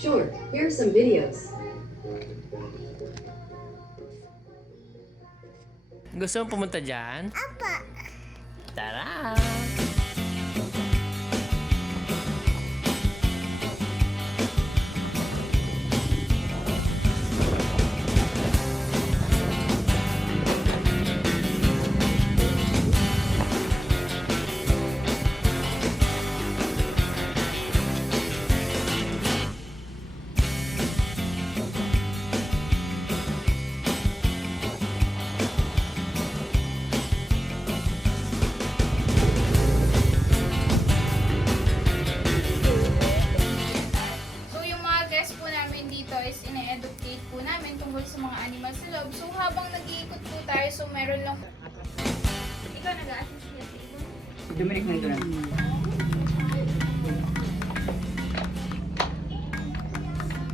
Sure, here are some videos. Gusto mo pumunta dyan? Apa. Tara! Is ine-educate po namin tungkol sa mga animals sa loob. So habang nag-iikot po tayo, so meron lang... Ikaw nag-a-assist niya sa iba? Dominic na ito na.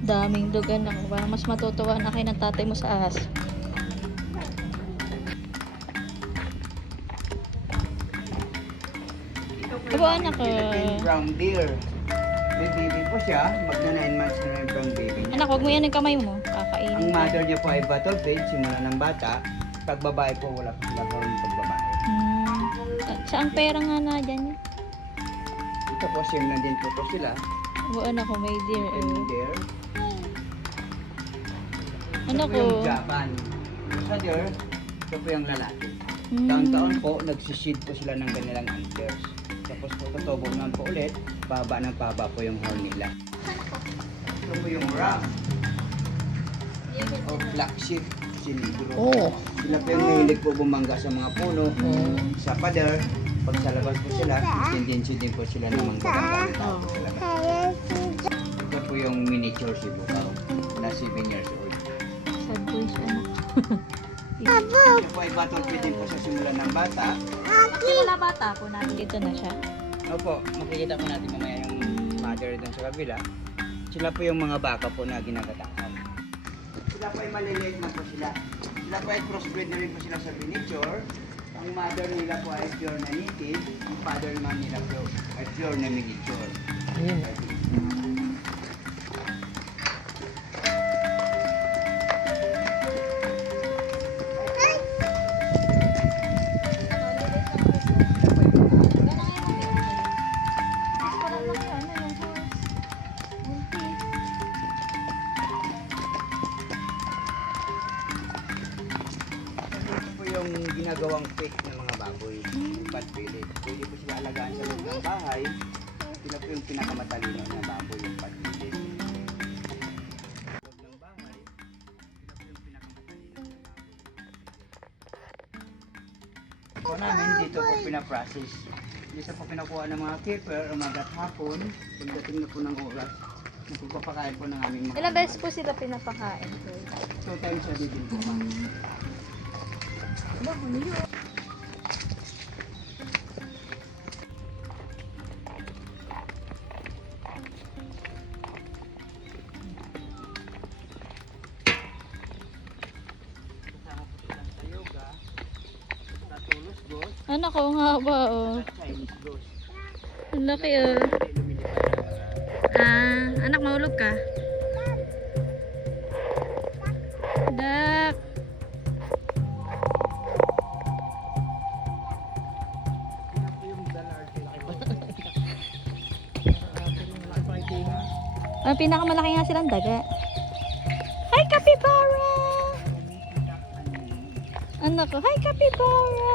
Daming dugan ako. Parang mas matutuwa na kayo ng tatay mo sa ahas. Abo anak ko. Philippine brown deer. May baby po siya. Magna 9 months na yung brown baby. Anak, huwag mo yan yung kamay mo. Ang Kakainin ka. mother niya po ay bottle feed, simula ng bata. Pag babae po, wala po sila po yung pagbabae. Saan pera nga na dyan? Ito po, same na din po sila. Abo anak ko, may deer. And deer. Anak Ito po yung ko. Japan. Sa deer, ito po yung lalaki. Hmm. Taon-taon po, nagsiseed po sila ng kanilang antlers. Tapos po, tutubo naman po ulit, pahaba ng pahaba po yung horn nila. Ito po yung ram. O black sheep, siniguro. Oh. Sila po yung mahilig po bumangga sa mga puno. Sa pader, pag sa labas po sila, tendency din po sila na manggabangga. Ito po yung miniature sibukaw na 7 years old. Sad boy siya, anak. Ito po ay battle feed din po sa simula ng bata. Simula bata po natin. Dito na siya. Opo, makikita po natin mamaya yung mother doon sa kabila. Sila po yung mga baka po na ginagatakam. Sila po ay maliliit na po sila. Sila po ay crossbreed na rin po sila sa miniature. Ang mother nila po ay pure na native. Ang father naman nila po ay pure na miniature. Ito po yung ginagawang fake ng mga baboy. Yung pad village. Pwede po sila alagaan sa loob ng bahay. Sila po yung pinakamatalino na baboy, yung pad village. Sa loob ng bahay, sila po yung pinakamatalino na baboy. Po namin dito po pinaprocess. Dito po pinakuha ng mga keeper, umagat hapon. Pagdating na po ng oras, napagpapakain po ng aming mga Ilang beses po sila pinapakain? 2 times a day din po, ma'am. Kasama po silang sa yoga, sa tulos ghost, Anak ko, nga ba oh. sa Chinese ghost. Ang laki oh. Anak, mahulog ka? Dak. Ang pinakamalaki nga silang daga. Hi, capybara! Anak ko, hi, capybara!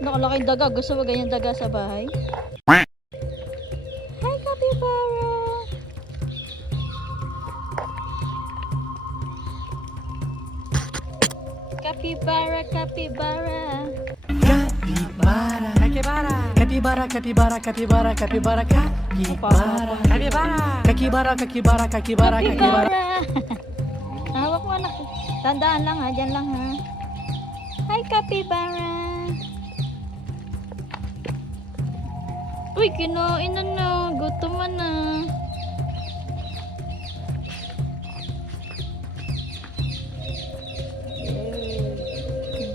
Nakalaking daga. Gusto mo ganyan daga sa bahay? Hi, capybara! Capybara, capybara. Capibara, capibara, capibara, capibara, capibara, capibara, capibara, capibara, capibara, capibara, capibara, capibara. Hawak mo anak. Tandaan lang ha, dyan lang ha. Hi, capybara. Uy, kinain na. Gutom na.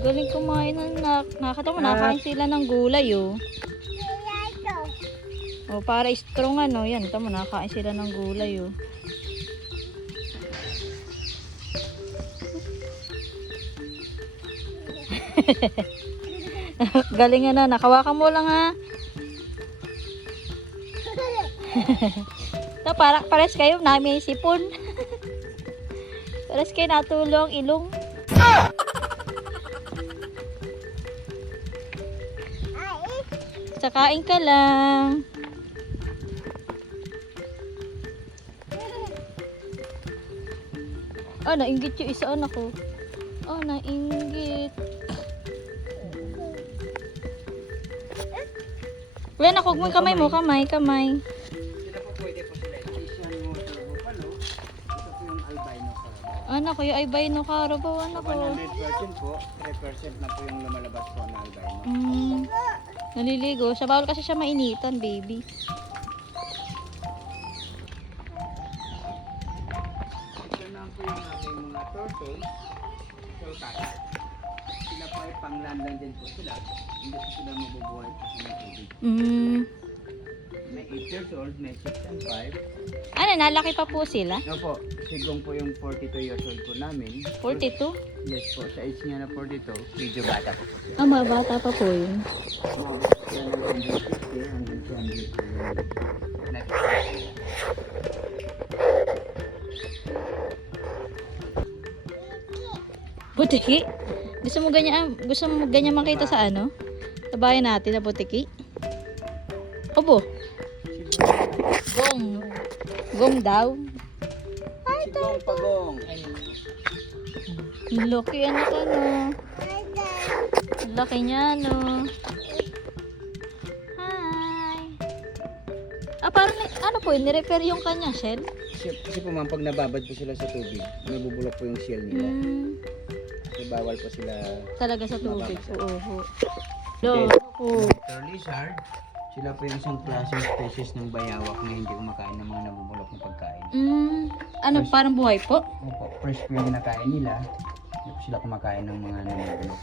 Galing kumain anak. Nakakatawa, nakakain sila ng gulay oh. Oh, para strong ano. Yan, tama, nakakain sila ng gulay oh. Galing na, nakawakan mo lang ha. Ito, pares kayo, namin sipon. Pares kayo natulong, ilong. Sakain ka lang. Oh, nainggit yung isa anak ko. Oh, nainggit. Kuya, nakog mo yung kamay mo. Kamay. Sila po pwede po sila. Asian motor buffalo. Ito po yung albino carabao. Anak ko, yung albino carabao. Anak ko. 100% po. 3% na po yung lumalabas po na albino. Naliligo. Sa bawal kasi siya mainitan, baby. Ito na po yung ating mga turtle. Sulcata. Sila po ay panglandan din po sila. Hindi po sila mabubuhay po sa tubig. May 8 years old, may 6 and 5. Ano, nalaki pa po sila? Ano po, sigong po yung 42 years old po namin. 42? Yes po, sa age niya na 42, medyo bata po po siya. Ah, mabata pa po yun. Yan ang 150 hanggang 200 po yung next. Butiki? Gusto mo ganyan makita sa ano? Sa bayan natin na butiki? Opo. Gong. Gong daw. Sigong pagong. Laki ano ka no. Laki niya no. Hi. Ah, parang ano po, ni-repair yung kanya shell? Kasi po ma'am, pag nababad po sila sa tubig, nabubulok po yung shell nila. Kasi bawal po sila. Talaga sa tubig. Oo. Then, Oo. Water lizard, sila po yung isang klaseng species ng bayawak na hindi kumakain ng mga nabubulok na pagkain. Ano, parang buhay po? Opo, fresh po yung kinakain nila. Hindi po sila kumakain ng mga nabubulok.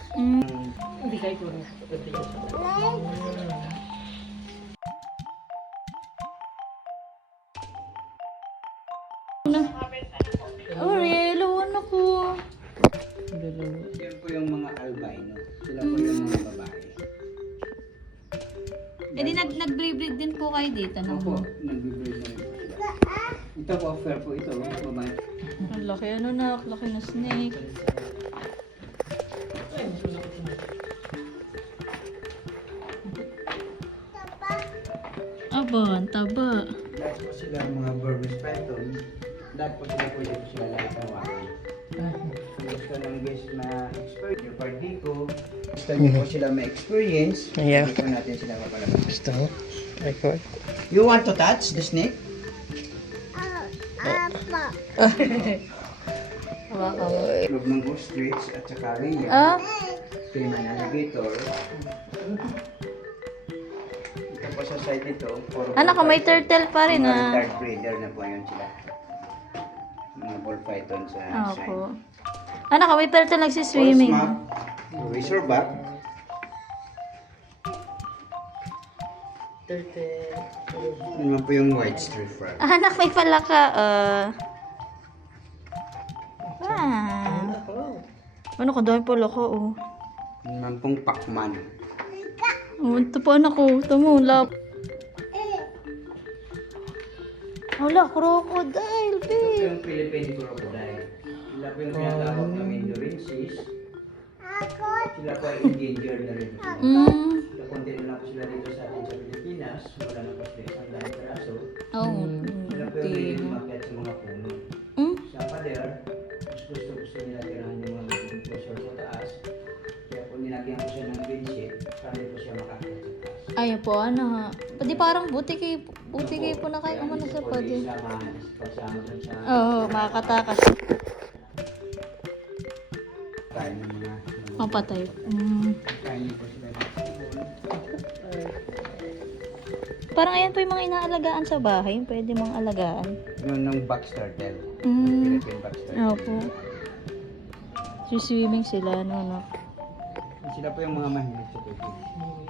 Oh, relo, ano ko? Yan po yung mga albino. Sila po yung mga babae. Eh di nag-breed din po kayo dito, no? Opo, nag-breed na rin po sila. Ito po, fair po ito, babae. Ang laki ano na, laki na snake. Aba, ang taba. Lahat po sila mga Burmese python. Lahat po sila pwede po sila lahat hawakan. Kung gusto ng guest na expert, yung party ko, gusto niyo po sila ma-experience, hindi po natin sila mapalabas. Gusto mo? Record? You want to touch the snake? Loob ng ostrich at saka rhea, Ah, cayman alligator. Ito po sa side nito, anak ko, may turtle pa rin, mga ah. retired breeder na po yun sila. Mga ball python sa side. Opo. Anak ko, may turtle nagsiswimming. Razorback. Ano naman po yung white street frog? Anak, may pala ka, Ano ko, dami pala ko, oh. Ano naman pong pakman? Oh, ito po anak ko. Ito mo, lap. Hala, crocodile, Ito babe. yung Philippine crocodile. Sila po yung tinatawag na Endurensis. Sila po ay endangered na rin. Kakunti na lang po sila dito sa atin sa Pilipinas. Wala na po sila isang dahil peraso. Oh, Sila po yung rin umakyat sa mga puno. Sa pader, gusto nila tirahan yung mga closure sa taas. Kaya po nilagyan ko siya ng green sheet para hindi po siya makakyat sa taas. Ayun po, ano ha. Pwede parang buti kayo po na kayo umano sa pwede. Kasama dun sa Oo, makakatakas. kain ng mga Mapatay. kain niyo po sila ng Parang ayan po yung mga inaalagaan sa bahay. Pwede mga alagaan. yun ng box turtle. Mm. Philippine box turtle. Opo. Swimming sila, no. Sila po yung mga mahilig sa tubig.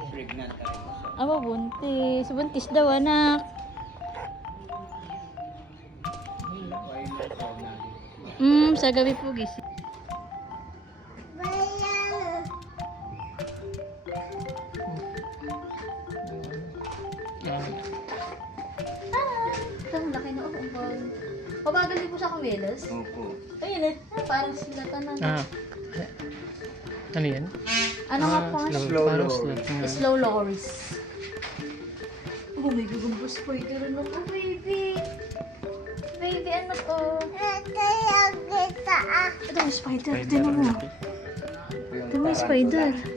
Pregnant na rin po siya. Aba, buntis. Buntis daw, anak. Sa gabi po gising. Pabagal din po sa kumilos. Opo. Ayun eh. Parang silatan na. Ah. Ano yan? Ano nga po? slow Parang low. slow. Slow loris. Oh, may gagambos spider ano po, baby. Baby, ano to? Ito yung spider. Tingnan mo. Ito yung spider. Ito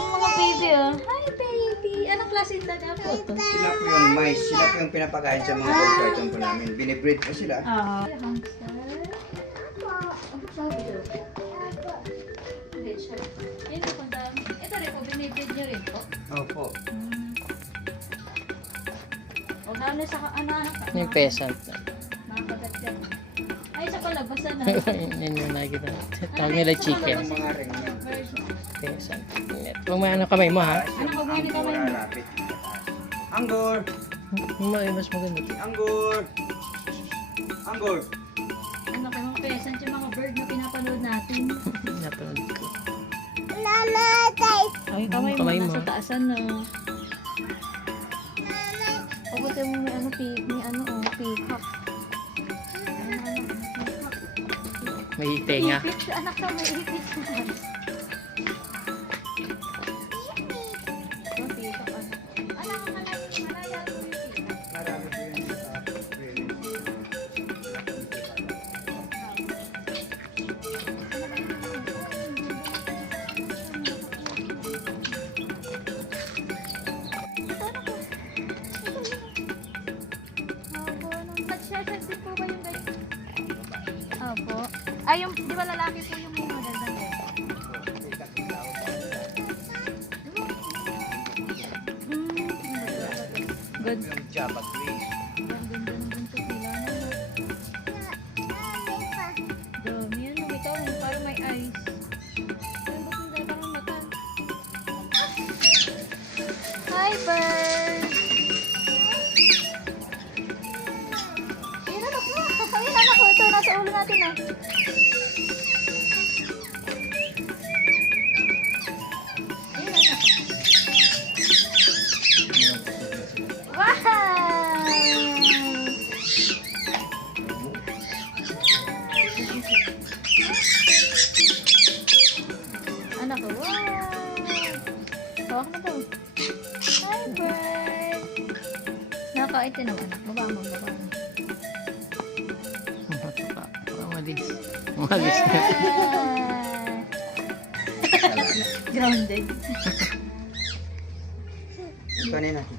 mga baby, oh. Hi, baby. Anong klase na po ito? Sila po yung mice. Sila po yung pinapakain sa mga ball python po namin. Binibreed po sila. Ah. Hamster. Ano sabi daw? Bitch. Yan po, ang dami. Ito rin po, binibreed niyo rin po. Opo. O gano'n sa ano ka? Yung peasant. Nakakadagdag. Ay, sa palabasan na. Yan yung nakikita. Tawag nila chicken. Ang mga ring yan. Peasant. Huwag may ano kamay mo ha. Ano ka ba ni kamay mo? Malapit. Anggor! Mas maganda. Anggor! Anggor! Ano kayo mga peasant yung mga bird na pinapanood natin? Napanood ko. Ay, kamay mo. Kamay mo. Nasa taasan na. Pabuti mo may ano, peacock. May tenga. Ipit, anak ka, may ipit naman. Oh, peacock, anak. Anak, malaya ko yung peacock. Marami po yun sa training. Nag-share din po ba yung ganyan? Opo. Ay, yung, di ba lalaki po yung mga magandang yan? Good. Yung Java Queen. Ang ganda ng ganito sila. Dami yan. Ikaw, parang may eyes. Ay, ba't hindi parang mata? Hi, bird! Ayun, anak mo. Ayun, anak ko. Ito, nasa ulo natin, ah. Ayun, anak ko. Wow! Anak ko, wow! Hawak na to. Hi, bird! Nakakain din naman. Baba mo, baba mo. Umalis. Umalis. Grounded. Kanin natin.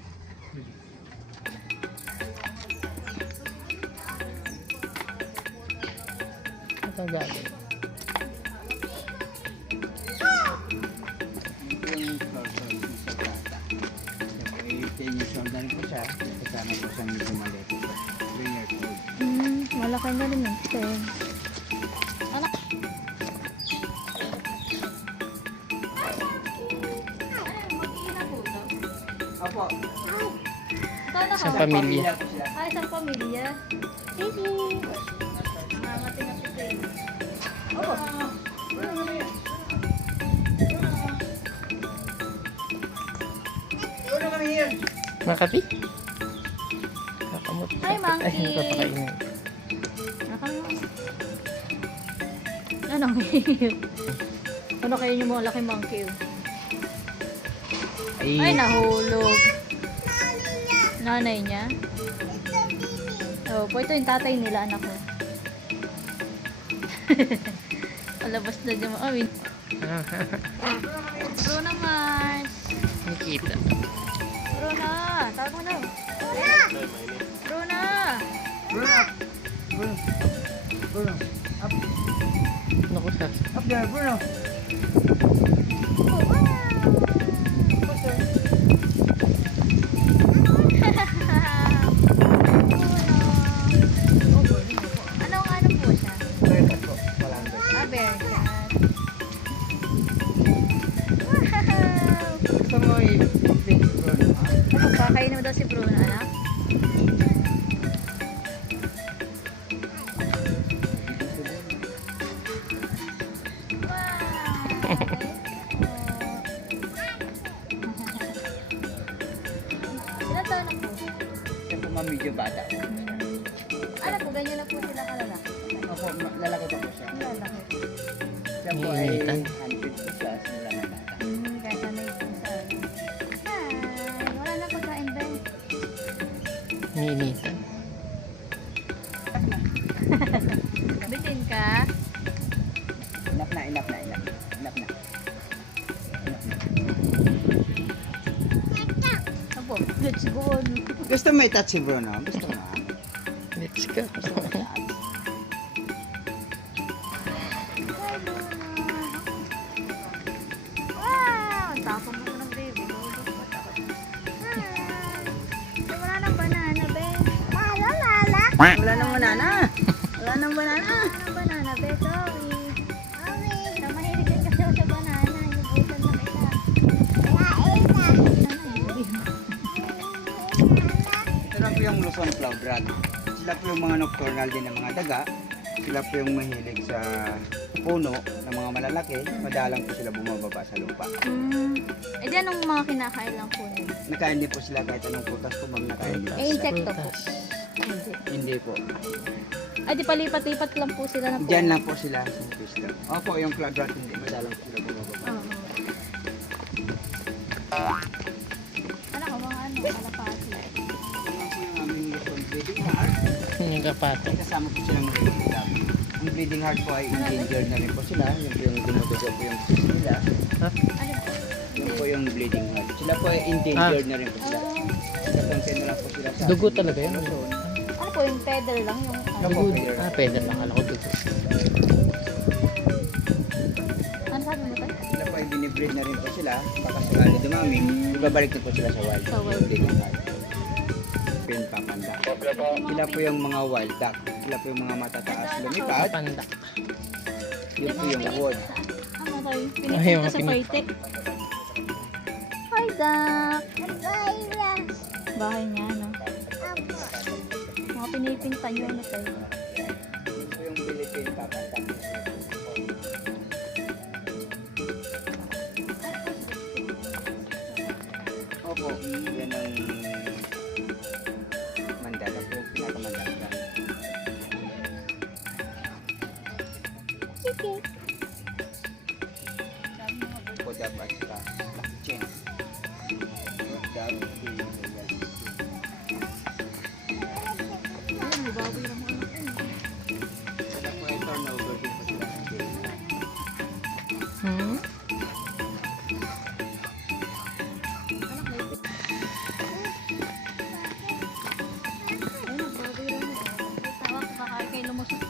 Ito galing. Yung tortoise sa plata. Yung 10 years old na rin po siya. Kasama po sa medyo maliit. 3 years old. Malaki na rin ito. Anak. Mag-iina po ito. Opo. Sana Sa ka? pamilya. po sila. Ay, isang pamilya. Baby! Mamati na po kayo. Oh! Ano kami here? Makati? Kakamot. Hi, monkey. Ay, papakainin. Ano? Ano kayo yung mga laki monkey? Ay, nahulog. Nanay niya? Oh, po ito yung tatay nila, anak ko. Palabas na dyan mo. Oh, Bruno Mars. Nakita. Bruno, tawag mo na. Bruno. Bruno! Bruno! Bruno! Up! Naku sa. Up there, Bruno! Oh, wow. Anong ano po siya? Bearcat po. Walang Ah, bearcat. Wow! Gusto mo i-big Bruno, ha? Ano, kakainin mo daw si Bruno, anak? Wow! Ilan taon na po? Siya po ma'am medyo bata po. Ano po, ganyan na po sila kalalaki. Opo, lalaki pa po siya. Lalaki. Siya po ay Iniinitan. 100 sa simula na bata. Kaya sanay po sa... Hi! Wala na pagkain ba? Niinitan. Bitin ka? Enough na. Opo, let's go on. Gusto mo i-touch si Bruno? Gusto mo? Let's go. Wow! Ang tapang mo ng baby. Wala nang banana, be. Lala. Wala nang banana. Wala nang banana. Wala nang banana, be. Sorry. Na mahilig din kasi ako sa banana. Inubutan na kita. Ito lang po yung Luzon Cloud Rat. Sila po yung mga nocturnal din ng mga daga. Sila po yung mahilig sa puno ng mga malalaki. Madalang po sila bumababa sa lupa. Eh, di anong mga kinakain lang po nila? Nakain din po sila kahit anong putas po ma'am nakain din. Eh, insekto po. Prutas. Hindi. Hindi po. Ay, di palipat-lipat lang po sila na po. Diyan lang po sila sa pista. Opo, yung cloud rat hindi. Madalang po sila bumababa. Ano ko, mga ano, kalapati. Ito po yung aming Luzon Breeding Heart. Yung kapato. Kasama po silang breeding club. Ang breeding heart po ay endangered na rin po sila. Yung po yung dumudugo po yung sis nila. Ano po? Yung po yung bleeding heart. Sila po ay endangered na rin po sila. Ah, Napansin na lang po sila sa Dugo talaga yun. Luzon. ano po, yung feather lang, yung ano. Dugo. Ah, pwede lang. Alam ko dugo. Ano sabi mo tayo? Sila po ay binibreed na rin po sila. Baka sakali dumami, ibabalik na po sila sa wild. Sa wild. Yung bleeding heart. Pin papanda. Sila po yung mga wild duck. Sila po yung mga matataas lumipad. Panda. Yun po yung wood. Ano tayo? Ay, Pinipin mga ka sa Paitek. Hi, Duck! Bahay niya, no? Mga pinipinta niyo, ano tayo? Yun po yung Philippine papanda. Opo, yan ang mandala po, pinakamandala. Sige. Podab at saka Black Chain. Podab, Ayun, baboy lang mo anak ko. sila po ay turnover din po sila ng day. Hmm? Ayun, baboy lang mo. Tawa ko kakain kay lumusot.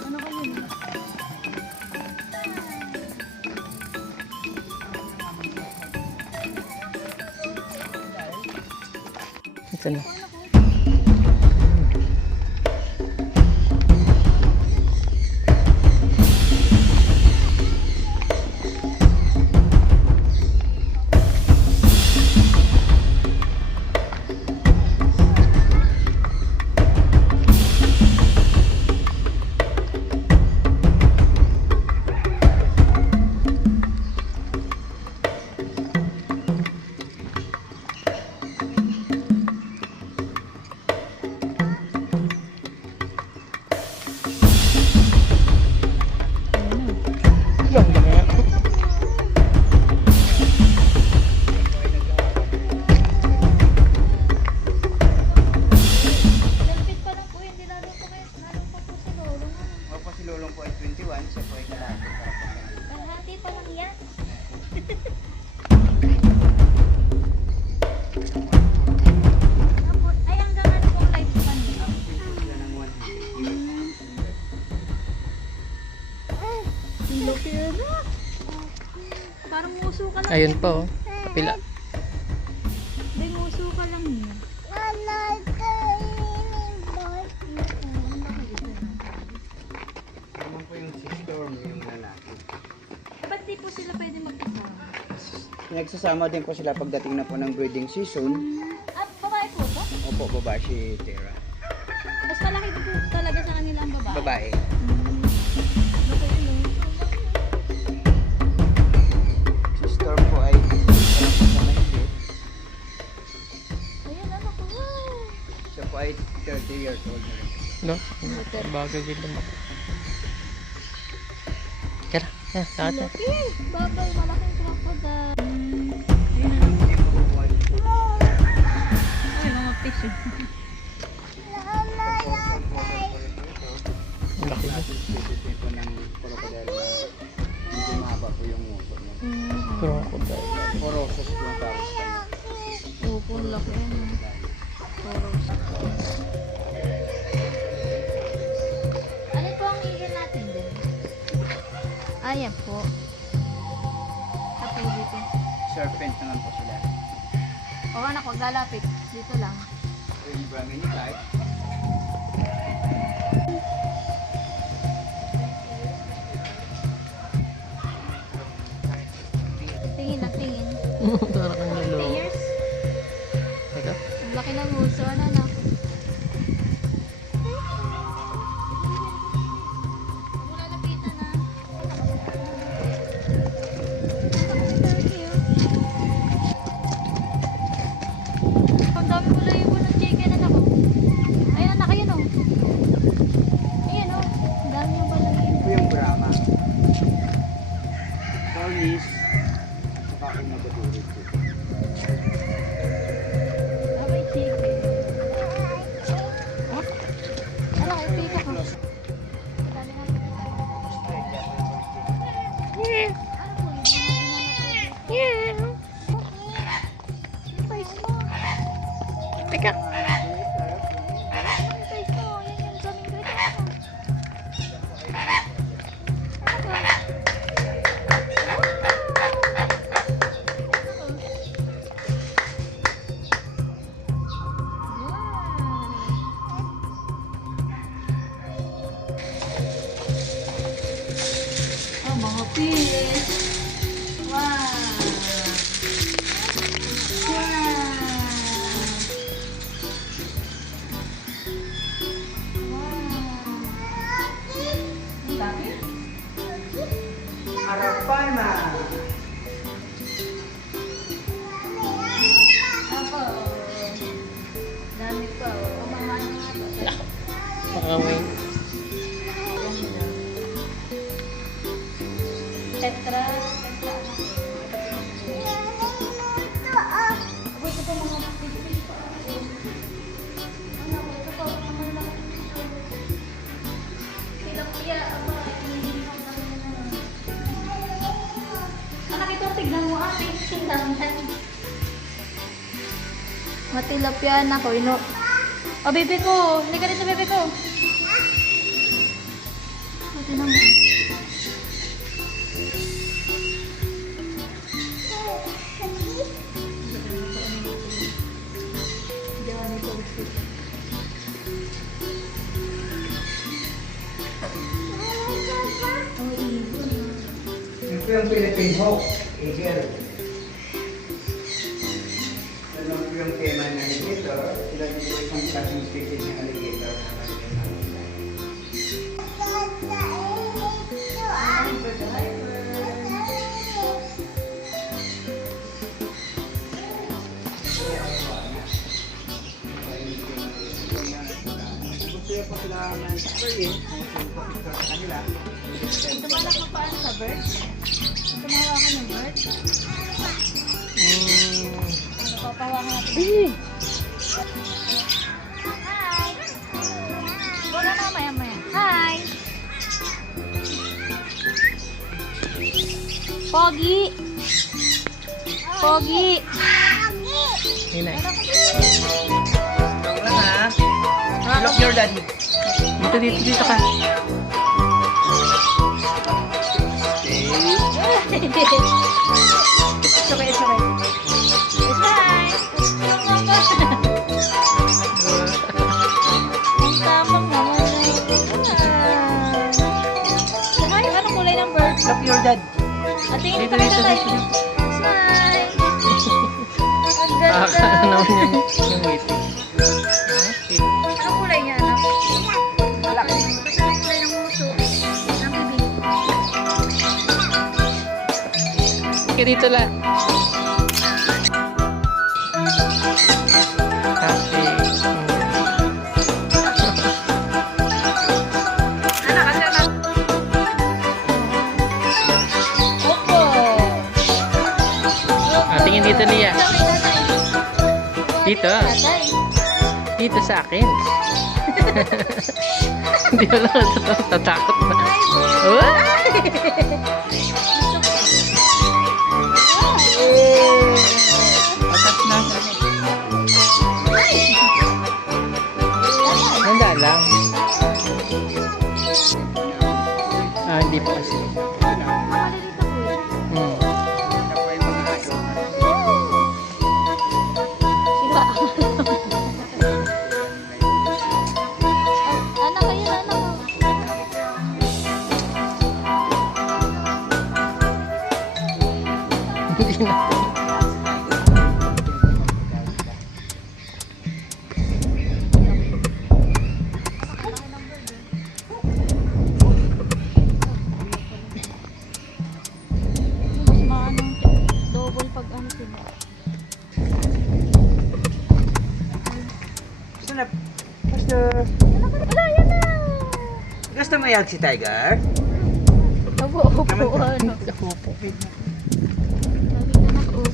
Ano ba yun? Ito na. Lang ba kaya? Selfie pa lang po, hindi lalo po kayo. Lalo pa po sa lolo. Opo, si Lolong po ay 21, siya po ay kalahati. Kalahati pa lang yan. Ay, hanggang ano pong lifespan nila? Sila ng 150. Ang laki na. Parang muso ka lang. Ayun pa oh. Kapila. Hindi, muso ka lang yun. Naman po yung storm, yung lalaki. Ba't di po sila pwede magkasama? Nagsasama din po sila pagdating na po ng breeding season. Ah, babae po ba? Opo, babae si Tera. Mas malaki po talaga sa kanila ang babae. Babae. Laki yun, no? Si Storm po ay parang po sa mahigit. Ayun, years old na rin. No? Bagay din naman. Kaya, takot na. Laki! Babay, malaking crocodile. Ay, mga fish. Laki na. Ito ng crocodile na hindi mahaba po yung muso niya. Crocodile. Porosos po yung tawag sa kanya. Opo, laki. Toros. Ano po ang higil natin din? Ayan po. Tapos dito. Serpent naman po sila. O anak, huwag lalapit. Dito lang. Yung Brahmini type. Tingin na, tingin. Tara kang nilo. Tingers. Teka. Ang laki ng uso. Ano na? Wala lapitan na. Ang dami ko lang yung ng chicken anak ko. Ayun anak, ayun o. Ayun o. Ang dami yung balay. Ito yung Brahma. Taunis. Saka yung nagaturit po. Ah, may chicken. Oh? Ano kayo, pika ko. Ang dami na. Australia po yung Ano chicken. po yun? Yung face mo. Teka. Yung face mo. Yan yung daming gata. Ano ba? Oh, mga fish. Wow. Ang dami. Arapana. Ako. Dami pa. Oh, mamahan nga ba? Pakawin. Tetra. Tetra. Ako ito pa mga fish pa. Ano, ito pa mga malaki. Tilapia. Aba, hindi ko kami na. Anak, ito tignan mo ate. Tindahan. Matilapia na ko. O, bebe ko. Hindi ka rin sa bebe ko. Ate naman. Ito yung Philippine Hawk. Eagle. Ano po yung Cayman alligator? Sila yung isang klaseng species ng alligator na gusto po sila ng spray sa kanila. Tumalak mo paan sa bird? Tumahawakan ng bird? Papahawakan natin. Hi! Wala na maya-maya. Hi! Pogi! Pogi! Yun na. Ito lang ha. Look your daddy. Dito ka. It's okay, it's okay. It's nice! Ang tamang naman. Hi! Anong kulay ng bird? Look your dad. At tingin Dito, ka dito, tayo. dito. Smile! Ang ganda! Nakakano naman yan. Yung waiting. Anong kulay niya, anak? Wala. Basta ang kulay ng muso. Ng bibig. Sige dito la. Happy. Dito. Tatay. Dito sa akin. Hindi mo lang tatakot na. Uy! Atas na. Handa lang. Hindi pa kasi. Hmm. Sila po yung mga aso. Sila. Anak kayo, anak. Hindi na. Mas maano, double pag ano sila. Gusto na. Gusto. Wala, yan na. Gusto mo yung si Tiger? Upo, ano. Upo. Lagi anak, oh.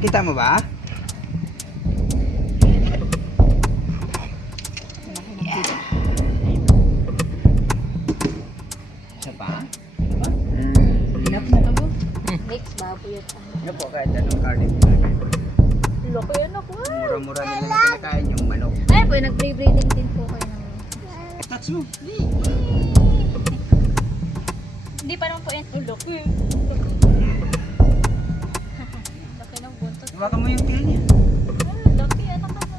Kita mo ba? Isa pa? Enough na ako. Next, baboy at ano. Ano po, kahit anong garden. Laki anak, wow. Mura-mura nila na kinakain yung manok. Ay, po, nag-pre-breeding din po kayo naman. Touch mo. Hindi pa naman po yan. Laki. Laki ng buntot. Hawakan mo yung tail niya. Ay, laki anak ako.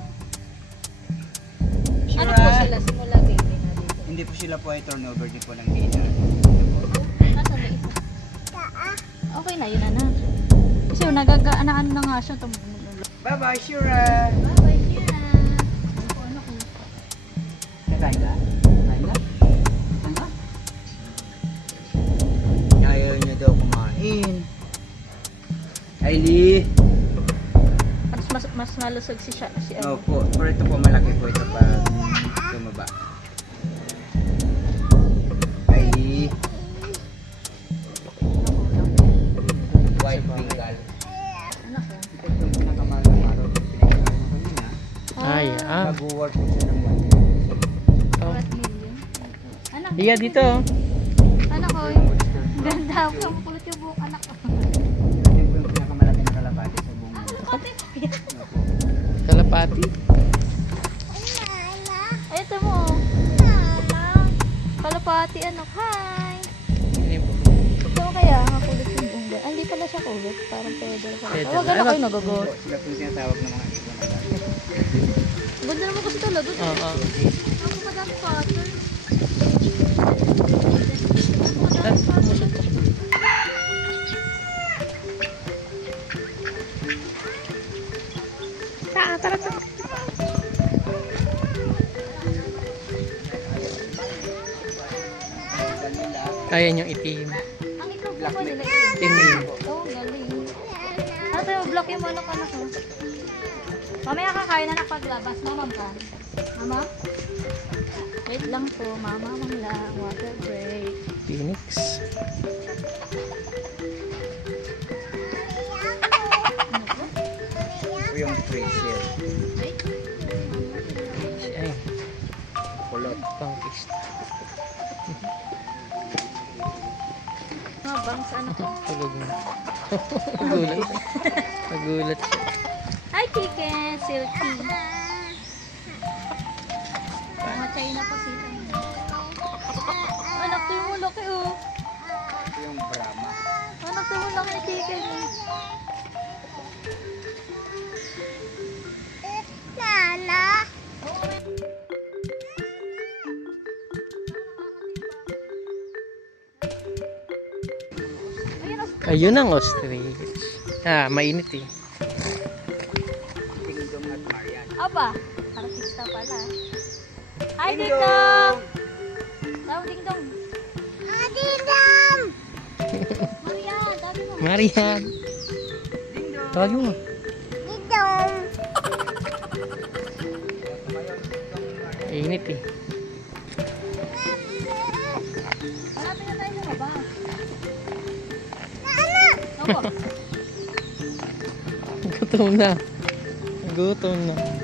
Sure, Ano po sila? Simula baby na dito. Hindi po sila po ay turnover din po ng gainer. Nasaan na isa? Okay na, yun na na. Kasi nagagaan na nga siya. Bye-bye, Shura! Bye-bye, Kira. Ano ko? Kakain ka? Kakain ka? Kakain ka? Ayaw niya daw kumain. Kylie! Mas malusog si siya. Si Opo, pero ito po malaki po ito pag tumaba. Kylie! White Bengal. Anak ko. Ito po yung pinakamahal na araw na pinakain mo kanina. Ay, Nag-work po siya ng 1 What million? Anak. Iya dito. Anak ko. Ganda ako. Ang pulot yung buhok anak ko. Yan po yung pinakamalaki na kalapati sa buong mundo. Opo. Kalapati. Ay, ito mo. Kalapati anak. Hi. Hindi po. Ito kaya makulot yung buhok. Ah, hindi pala siya kulot. Parang pedal pala. Pedal. Huwag na kayo nagagot. Sila po yung tinatawag ng mga ibon na dati. Ganda naman kasi ito. Lagot. Oo. Ako madami pattern. Ayan yung itim. Ang itlog mo nila yun. Itim din. Oo, galing. Ano tayo, block yung manok-anak ko. Mamaya kakain na paglabas. Mamam ka. Mama? Wait lang po. Mamamam lang. Water break. Phoenix. Ito yung freezer. Ay, Kulot. pang taste. Mga bangs ano to. Tulog na. Nagulat. Nagulat siya. Hi, chicken. Silky. Mga China pa sila. Anak, tayo mo laki oh. Ito yung Brahma. Anak, tayo mo laki chicken eh. Ayun ang ostrich. Mainit eh. Tingdong at Marian. Aba, artista pala. Hi, Dingdong! Tawag Dingdong. Hi, Dingdong! Maria, dami mo. Marian. Tawagin mo. Dingdong! Init eh. Hanapin na tayo sa baba. Ano? Opo. Gutom na. Gutom na.